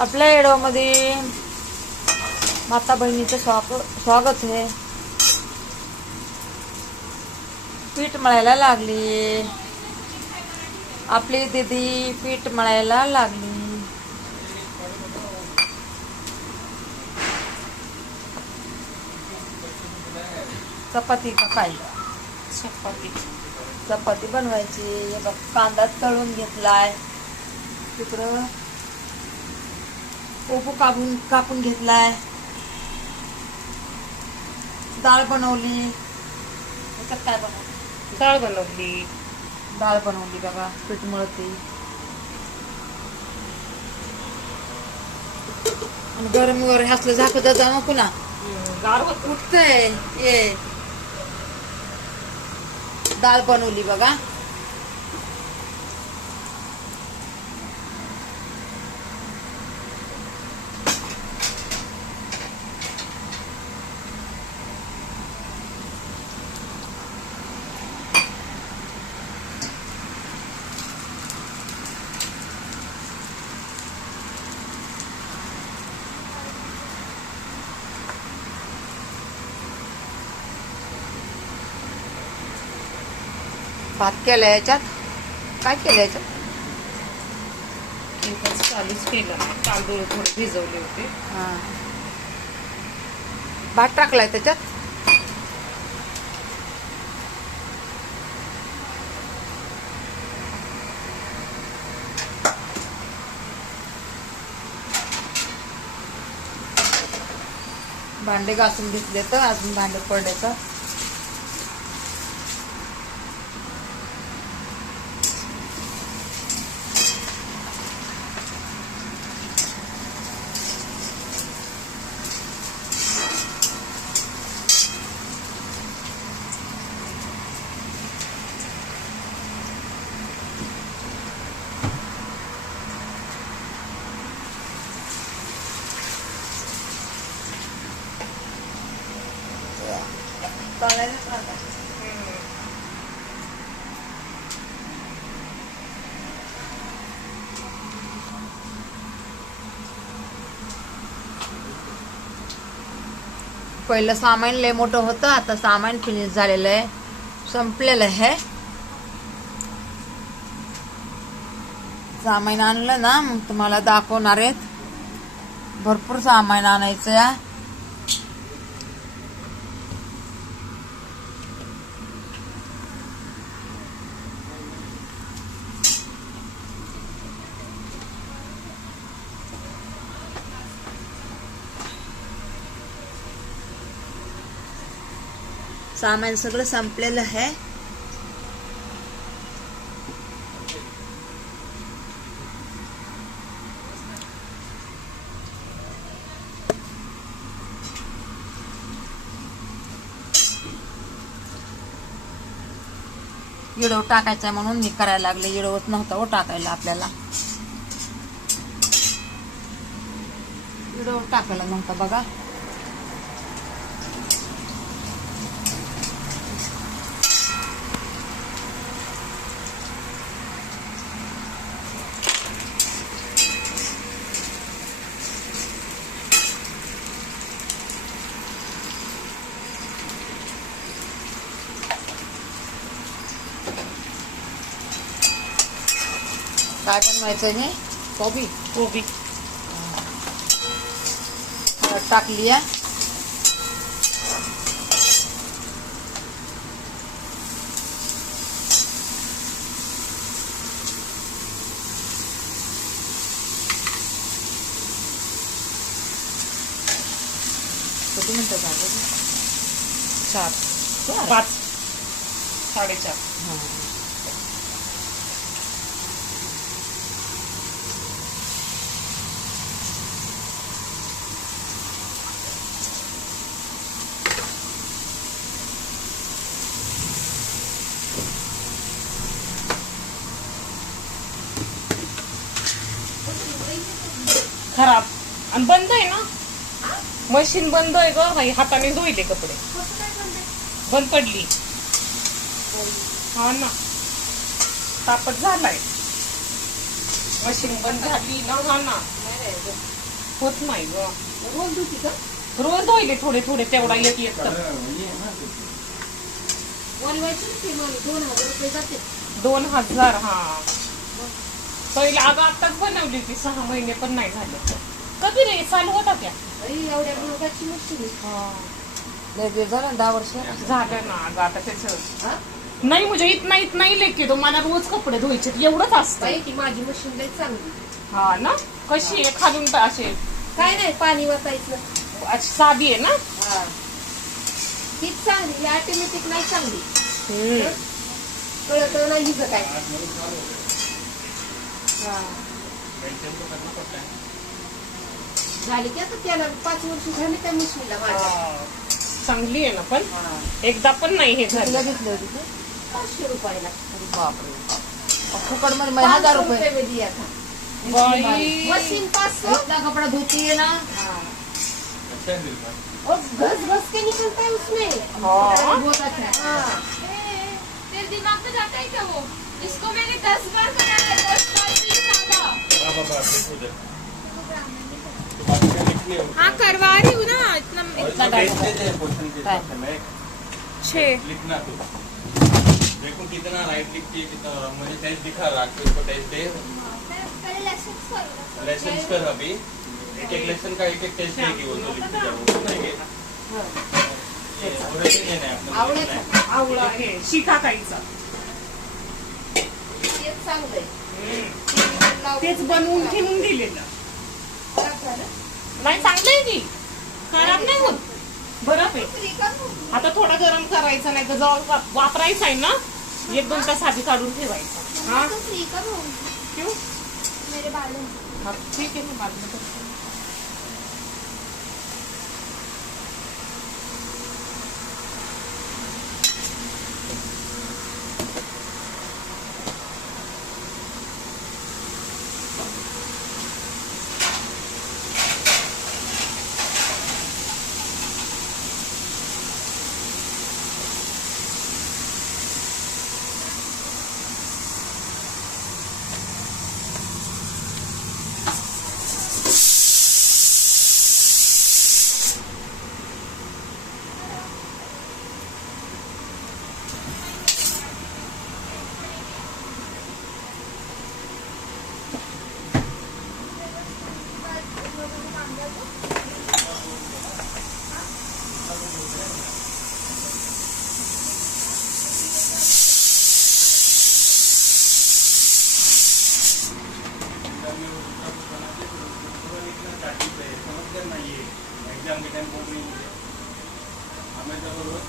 आपल्या येडोमध्ये माता बहिणीचं स्वागत आहे. पीठ मळायला लागली. आपली दीदी पीठ मळायला लागली. चपाती का काय? चपाती बनवायची. हे बघ कांदा तळून घेतलाय. तिकडं पोपू कापून घेतलाय. डाळ बनवली. त्याच्यात काय बनवली? डाळ बनवली बघा. पीठ मळते. आणि गरम वगैरे असलं झाकत जा नको ना. गार होत उठतंय. ये डाळ बनवली बघा. भात केलाय याच्यात. काय केलं याच्यात? चालूच केलं. तांदूळ थोडे भिजवले होते. हा, भात टाकलाय त्याच्यात. भांडे घासून घेतले तर अजून भांडे पडल्याचं. पहिलं सामान लय मोठं होतं. आता सामान फिनिश झालेलं आहे. संपलेलं आहे. सामान आणलं ना मग तुम्हाला दाखवणार आहेत. भरपूर सामान आणायचं आहे. सामान सगळं संपलेलं आहे. इडव टाकायचा म्हणून मी करायला लागले. इडवच नव्हता हो टाकायला आपल्याला. इडव टाकायला नव्हता बघा. काय बनवायचं हे? कोबी टाकली आहे. किती मिनिटं झाले? 4 5 4:30. खराब आणि बंद आहे ना. मशीन बंद आहे ग. हाताने धुईले कपडे. बंद पडली. हा ना. तापत झालाय. मशीन बंद झाली ना. हा ना. होत नाही ग. रोज धुती का? रोज धुईले थोडे थोडे तेवढा एक एक तर. वालवायची ते मग 2000 रुपये जाते. 2000. हा पहिला अगं आत्ताच बनवली होती, 6 महिने पण नाही झाले. कधी रे चालू होता त्या? एवढ्या महागाची मशीन झालं 10 वर्ष झालं ना अगं. आता त्याच नाही म्हणजे इतना ही लेके तो मला रोज कपडे धुवायचे एवढंच असतं. ती माझी मशीन लई चांगली. हा ना. कशी आहे खालून तर असे काय नाही पाणी वाचायचं. अशी साधी आहे ना. हा तीच चांगली, ऑटोमॅटिक नाही चांगली. कळत नाही हिचं काय. झाली की आता त्याला 5 वर्ष झाली त्या मशीनला माझ्या. चांगली आहे ना पण एकदा पण नाही हे झालं. घेतलं होती 500 रुपयाला. बापरे. फुकट मध्ये 1000 रुपये में दिया था. बाई मशीन 500 इतना कपड़ा धोती है ना. और घस घस के निकलता है उसमें. बहुत अच्छा है. तेरे दिमाग में जाता है क्या वो? इसको मैंने 10 बार कराया है, 10 बार से ज्यादा. हाँ करवा रही हूँ ना. इतना लिखना तो देखो कितना राइट लिखती है, कितना मुझे टेस्ट दिखा रहा है, उसको टेस्ट दे. लेसन कर अभी एक एक लेसन का एक एक टेस्ट देगी वो जो लिखती है वो नहीं आवळा हे शिकाकाईचा तेच चांगलंय. तेच बनवून ठेवून दिलेलं. नाही चांगलंय की खराब नाही होत. बरं आहे. आता थोडा गरम करायचा, नाही तर जेव्हा वापरायचा आहे ना 1-2 तास आधी काढून ठेवायचा. हा क्यों? मेरे बालों हाँ ठीक है, मैं बाद में करती हूँ. एग्जाम के टाइम बोल रही मुझे हमें जब रोज